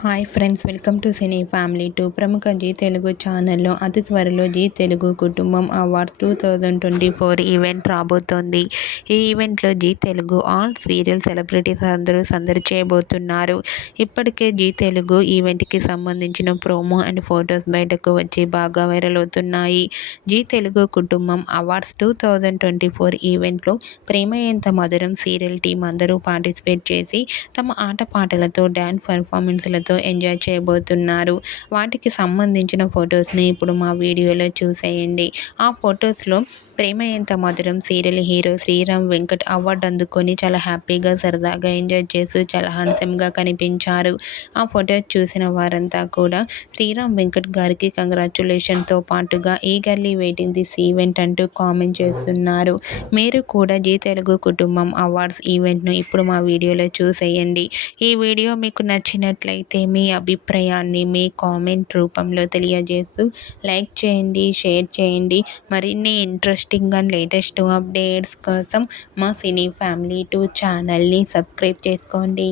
Hi friends, welcome to cine family two. ప్రముఖ G Telugu ఛానల్లో అతి త్వరలో జీ తెలుగు కుటుంబం అవార్డ్స్ 2024 ఈవెంట్ రాబోతోంది. ఈ ఈవెంట్లో Zee Telugu all serial celebrities అందరూ సందడి చేయబోతున్నారు. ఇప్పటికే జీ తెలుగు ఈవెంట్కి సంబంధించిన ప్రోమో అండ్ ఫొటోస్ బయటకు వచ్చి బాగా వైరల్ అవుతున్నాయి. జీ తెలుగు కుటుంబం అవార్డ్స్ 2024 ఈవెంట్లో ప్రేమ ఎంత మధురం సీరియల్ టీం అందరూ పార్టిసిపేట్ చేసి తమ ఆటపాటలతో డ్యాన్స్ పర్ఫార్మెన్స్లతో ఎంజాయ్ చేయబోతున్నారు. వాటికి సంబంధించిన ఫొటోస్ని ఇప్పుడు మా వీడియోలో చూసేయండి. ఆ ఫొటోస్లో Prema Entha Madhuram serial hero Sriram Venkat award అందుకొని చాలా హ్యాపీగా సరదాగా ఎంజాయ్ చేస్తూ చాలా హ్యాండ్సమ్గా కనిపించారు. ఆ ఫొటోస్ చూసిన వారంతా కూడా శ్రీరామ్ వెంకట్ గారికి కంగ్రాచ్యులేషన్తో పాటుగా ఈగర్లీ వెయిటింగ్ దిస్ ఈవెంట్ అంటూ కామెంట్ చేస్తున్నారు. మీరు కూడా జీ తెలుగు కుటుంబం అవార్డ్స్ ఈవెంట్ను ఇప్పుడు మా వీడియోలో చూసేయండి. ఈ వీడియో మీకు నచ్చినట్లయితే మీ అభిప్రాయాన్ని మీ కామెంట్ రూపంలో తెలియజేస్తూ లైక్ చేయండి, షేర్ చేయండి. మరిన్ని ఇంట్రెస్టింగ్ అండ్ లేటెస్ట్ అప్డేట్స్ కోసం మా సినీ ఫ్యామిలీ 2 ఛానల్ని సబ్స్క్రైబ్ చేసుకోండి.